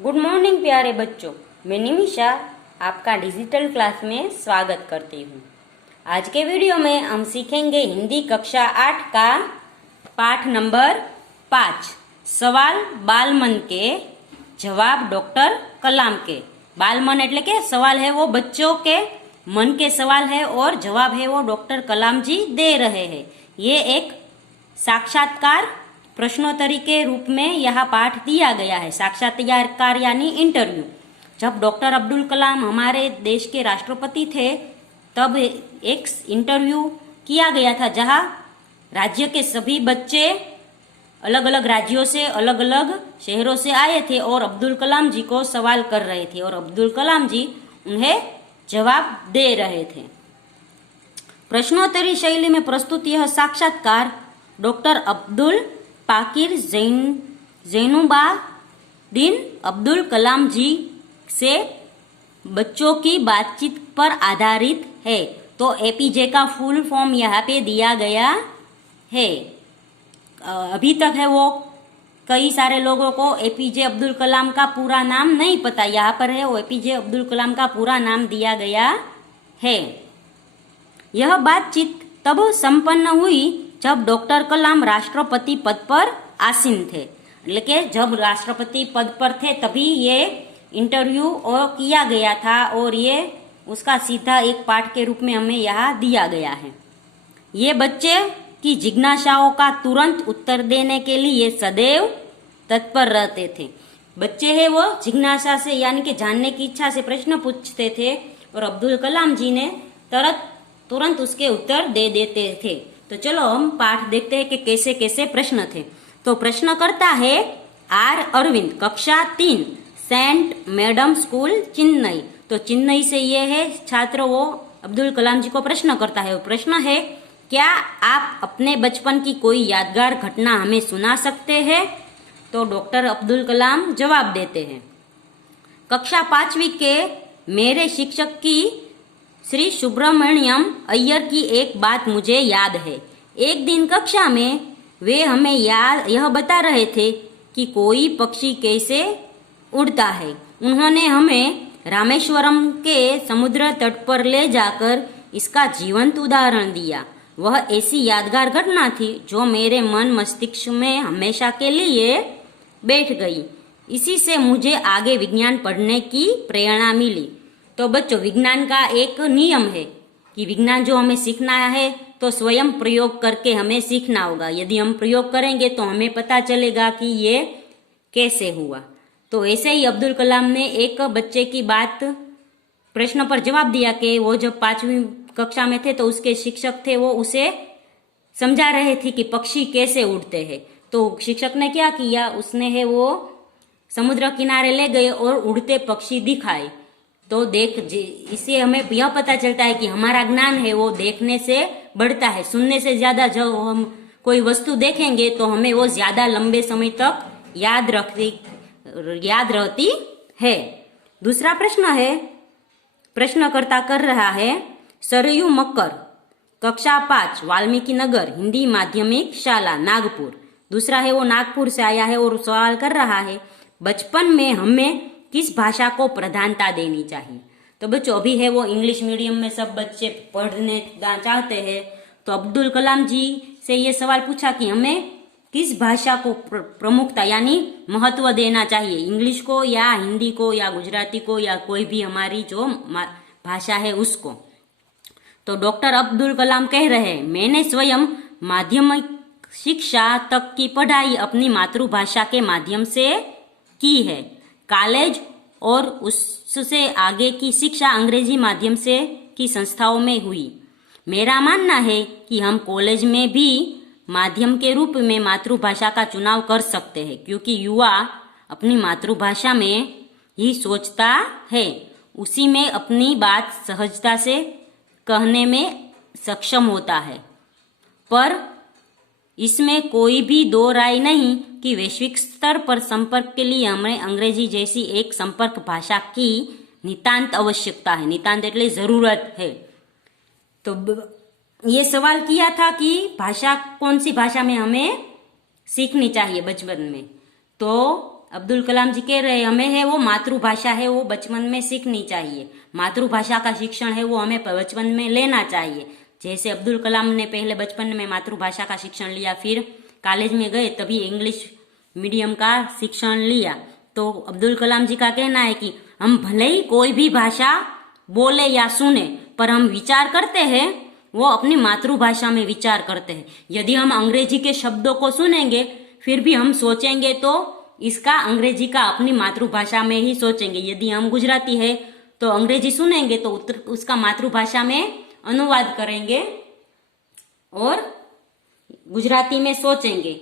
Good morning प्यारे बच्चों। मैं निमिषा आपका डिजिटल क्लास में स्वागत करती हूँ। आज के वीडियो में हम सीखेंगे हिंदी कक्षा 8 का पाठ नंबर 5 सवाल बालमन के जवाब डॉक्टर कलाम के। बालमन એટલે કે सवाल है वो बच्चों के मन के सवाल है और जवाब है वो डॉक्टर कलाम जी दे रहे हैं। ये एक साक्षात्कार प्रश्नोत्तरी के रूप में यह पाठ दिया गया है। साक्षात्कार यानी इंटरव्यू। जब डॉक्टर अब्दुल कलाम हमारे देश के राष्ट्रपति थे तब एक इंटरव्यू किया गया था जहां राज्य के सभी बच्चे अलग अलग राज्यों से अलग अलग शहरों से आए थे और अब्दुल कलाम जी को सवाल कर रहे थे और अब्दुल कलाम जी उन्हें जवाब दे रहे थे। प्रश्नोत्तरी शैली में प्रस्तुत यह साक्षात्कार डॉक्टर अब्दुल पाकिर जैनुबादीन अब्दुल कलाम जी से बच्चों की बातचीत पर आधारित है। तो एपीजे का फुल फॉर्म यहाँ पे दिया गया है। अभी तक है वो कई सारे लोगों को एपीजे अब्दुल कलाम का पूरा नाम नहीं पता। यहाँ पर है वो एपीजे अब्दुल कलाम का पूरा नाम दिया गया है। यह बातचीत तब संपन्न हुई जब डॉक्टर कलाम राष्ट्रपति पद पर आसीन थे। એટલે કે जब राष्ट्रपति पद पर थे तभी ये इंटरव्यू और किया गया था और ये उसका सीधा एक पाठ के रूप में हमें यहाँ दिया गया है। ये बच्चे की जिज्ञासाओं का तुरंत उत्तर देने के लिए सदैव तत्पर रहते थे। बच्चे है वो जिज्ञासा से यानी कि जानने की इच्छा से प्रश्न पूछते थे और अब्दुल कलाम जी ने तुरंत उसके उत्तर दे देते थे। तो चलो हम पाठ देखते हैं कि कैसे कैसे प्रश्न थे। तो प्रश्न करता है आर अरविंद, कक्षा 3, सेंट मैडम स्कूल चेन्नई। तो चेन्नई से ये है छात्र, वो अब्दुल कलाम जी को प्रश्न करता है। प्रश्न है क्या आप अपने बचपन की कोई यादगार घटना हमें सुना सकते हैं? तो डॉक्टर अब्दुल कलाम जवाब देते हैं। कक्षा 5वीं के मेरे शिक्षक की श्री सुब्रमण्यम अय्यर की एक बात मुझे याद है। एक दिन कक्षा में वे हमें यह बता रहे थे कि कोई पक्षी कैसे उड़ता है। उन्होंने हमें रामेश्वरम के समुद्र तट पर ले जाकर इसका जीवंत उदाहरण दिया। वह ऐसी यादगार घटना थी जो मेरे मन मस्तिष्क में हमेशा के लिए बैठ गई। इसी से मुझे आगे विज्ञान पढ़ने की प्रेरणा मिली। तो बच्चों, विज्ञान का एक नियम है कि विज्ञान जो हमें सीखना है तो स्वयं प्रयोग करके हमें सीखना होगा। यदि हम प्रयोग करेंगे तो हमें पता चलेगा कि ये कैसे हुआ। तो ऐसे ही अब्दुल कलाम ने एक बच्चे की बात प्रश्न पर जवाब दिया कि वो जब 5वीं कक्षा में थे तो उसके शिक्षक थे वो उसे समझा रहे थे कि पक्षी कैसे उड़ते हैं। तो शिक्षक ने क्या किया, उसने है वो समुद्र किनारे ले गए और उड़ते पक्षी दिखाए। तो इससे हमें यह पता चलता है कि हमारा ज्ञान है वो देखने से बढ़ता है। सुनने से ज्यादा जब हम कोई वस्तु देखेंगे तो हमें वो ज्यादा लंबे समय तक याद रहती है। दूसरा प्रश्न है, प्रश्नकर्ता कर रहा है सरयू मक्कर, कक्षा 5, वाल्मीकि नगर हिंदी माध्यमिक शाला नागपुर। दूसरा है वो नागपुर से आया है और सवाल कर रहा है बचपन में हमें किस भाषा को प्रधानता देनी चाहिए। तो बच्चों, अभी है वो इंग्लिश मीडियम में सब बच्चे पढ़ने चाहते हैं। तो अब्दुल कलाम जी से ये सवाल पूछा कि हमें किस भाषा को प्रमुखता यानी महत्व देना चाहिए, इंग्लिश को या हिंदी को या गुजराती को या कोई भी हमारी जो भाषा है उसको। तो डॉक्टर अब्दुल कलाम कह रहे हैं मैंने स्वयं माध्यमिक शिक्षा तक की पढ़ाई अपनी मातृभाषा के माध्यम से की है। कॉलेज और उससे आगे की शिक्षा अंग्रेजी माध्यम से की संस्थाओं में हुई। मेरा मानना है कि हम कॉलेज में भी माध्यम के रूप में मातृभाषा का चुनाव कर सकते हैं, क्योंकि युवा अपनी मातृभाषा में ही सोचता है, उसी में अपनी बात सहजता से कहने में सक्षम होता है। पर इसमें कोई भी दो राय नहीं कि वैश्विक स्तर पर संपर्क के लिए हमें अंग्रेजी जैसी एक संपर्क भाषा की नितांत आवश्यकता है। नितांत એટલે जरूरत है। तो ये सवाल किया था कि भाषा कौन सी भाषा में हमें सीखनी चाहिए बचपन में। तो अब्दुल कलाम जी कह रहे हैं हमें है वो मातृभाषा है वो बचपन में सीखनी चाहिए। मातृभाषा का शिक्षण है वो हमें बचपन में लेना चाहिए। जैसे अब्दुल कलाम ने पहले बचपन में मातृभाषा का शिक्षण लिया, फिर कॉलेज में गए तभी इंग्लिश मीडियम का शिक्षण लिया। तो अब्दुल कलाम जी का कहना है कि हम भले ही कोई भी भाषा बोले या सुने, पर हम विचार करते हैं वो अपनी मातृभाषा में विचार करते हैं। यदि हम अंग्रेजी के शब्दों को सुनेंगे फिर भी हम सोचेंगे तो इसका अंग्रेजी का अपनी मातृभाषा में ही सोचेंगे। यदि हम गुजराती है तो अंग्रेजी सुनेंगे तो उसका मातृभाषा में अनुवाद करेंगे और गुजराती में सोचेंगे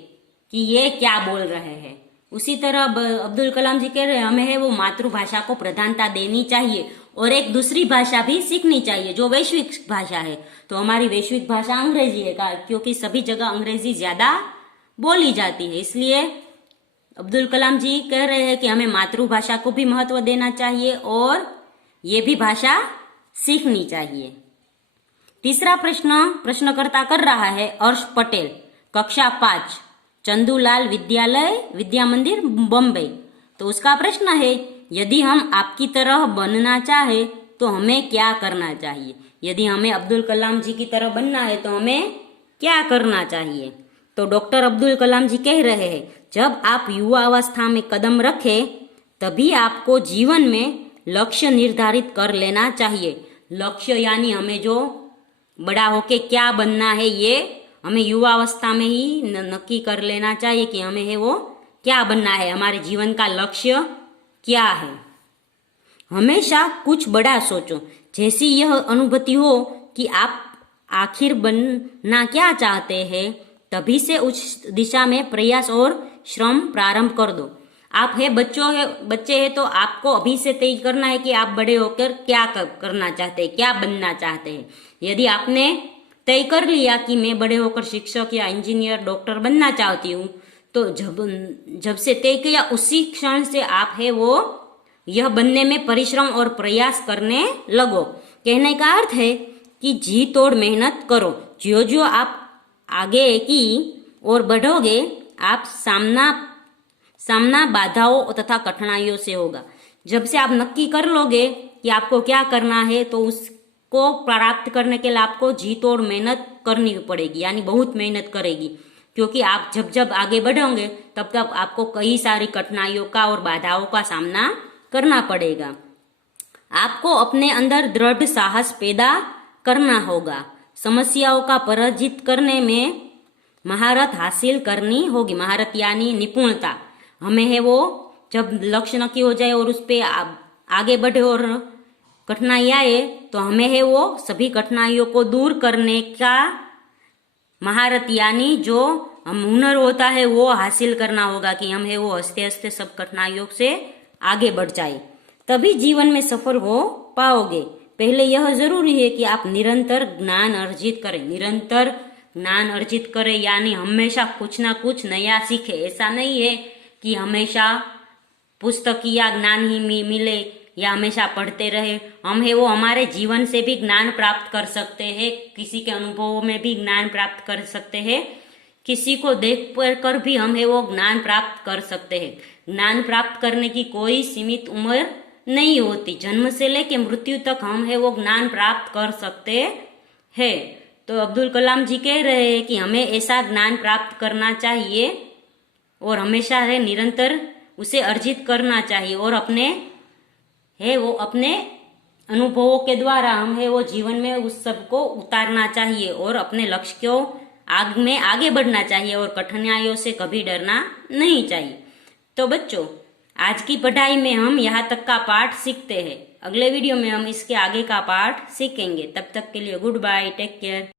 कि ये क्या बोल रहे हैं। उसी तरह अब्दुल कलाम जी कह रहे हैं हमें है वो मातृभाषा को प्रधानता देनी चाहिए और एक दूसरी भाषा भी सीखनी चाहिए जो वैश्विक भाषा है। तो हमारी वैश्विक भाषा अंग्रेजी है क्योंकि सभी जगह अंग्रेजी ज्यादा बोली जाती है। इसलिए अब्दुल कलाम जी कह रहे हैं कि हमें मातृभाषा को भी महत्व देना चाहिए और ये भी भाषा सीखनी चाहिए। तीसरा प्रश्नकर्ता कर रहा है अर्श पटेल, कक्षा 5, चंदूलाल विद्यालय विद्या मंदिर बम्बई। तो उसका प्रश्न है यदि हम आपकी तरह बनना चाहे तो हमें क्या करना चाहिए। यदि हमें अब्दुल कलाम जी की तरह बनना है तो हमें क्या करना चाहिए। तो डॉक्टर अब्दुल कलाम जी कह रहे हैं जब आप युवा अवस्था में कदम रखें तभी आपको जीवन में लक्ष्य निर्धारित कर लेना चाहिए। लक्ष्य यानी हमें जो बड़ा होके क्या बनना है ये हमें युवा अवस्था में ही नक्की कर लेना चाहिए कि हमें है वो क्या बनना है, हमारे जीवन का लक्ष्य क्या है। हमेशा कुछ बड़ा सोचो। जैसी यह अनुभूति हो कि आप आखिर बनना क्या चाहते हैं तभी से उस दिशा में प्रयास और श्रम प्रारंभ कर दो। आप बच्चे हैं तो आपको अभी से तय करना है कि आप बड़े होकर क्या करना चाहते हैं, क्या बनना चाहते हैं। यदि आपने तय कर लिया कि मैं बड़े होकर शिक्षक या इंजीनियर डॉक्टर बनना चाहती हूँ तो जब से तय किया उसी क्षण से आप है वो यह बनने में परिश्रम और प्रयास करने लगो। कहने का अर्थ है कि जी तोड़ मेहनत करो। जो जो आप आगे की ओर बढ़ोगे आप सामना बाधाओं तथा कठिनाइयों से होगा। जब से आप नक्की कर लोगे कि आपको क्या करना है तो उसको प्राप्त करने के लिए आपको जी तोड़ मेहनत करनी पड़ेगी, यानी बहुत मेहनत करेगी। क्योंकि आप जब आगे बढ़ोगे तब तक आपको कई सारी कठिनाइयों का और बाधाओं का सामना करना पड़ेगा। आपको अपने अंदर दृढ़ साहस पैदा करना होगा। समस्याओं का पराजित करने में महारत हासिल करनी होगी। महारत यानी निपुणता। हमें है वो जब लक्ष्य नक्की हो जाए और उस पे आगे बढ़े और कठिनाई आए तो हमें है वो सभी कठिनाइयों को दूर करने का महारत यानी जो हम हुनर होता है वो हासिल करना होगा कि हम है वो हंसते हंसते सब कठिनाइयों से आगे बढ़ जाए, तभी जीवन में सफल हो पाओगे। पहले यह जरूरी है कि आप निरंतर ज्ञान अर्जित करें। निरंतर ज्ञान अर्जित करें यानी हमेशा कुछ ना कुछ नया सीखे। ऐसा नहीं है कि हमेशा पुस्तकीय ज्ञान ही मिले या हमेशा पढ़ते रहे। हम है वो हमारे जीवन से भी ज्ञान प्राप्त कर सकते हैं, किसी के अनुभवों में भी ज्ञान प्राप्त कर सकते हैं, किसी को देख कर भी हम है वो ज्ञान प्राप्त कर सकते हैं। ज्ञान प्राप्त करने की कोई सीमित उम्र नहीं होती। जन्म से लेकर मृत्यु तक हम है वो ज्ञान प्राप्त कर सकते हैं। तो अब्दुल कलाम जी कह रहे हैं कि हमें ऐसा ज्ञान प्राप्त करना चाहिए और हमेशा है निरंतर उसे अर्जित करना चाहिए और अपने अनुभवों के द्वारा हम है वो जीवन में उस सब को उतारना चाहिए और अपने लक्ष्य को आगे बढ़ना चाहिए और कठिनाइयों से कभी डरना नहीं चाहिए। तो बच्चों, आज की पढ़ाई में हम यहाँ तक का पाठ सीखते हैं। अगले वीडियो में हम इसके आगे का पाठ सीखेंगे। तब तक के लिए गुड बाय, टेक केयर।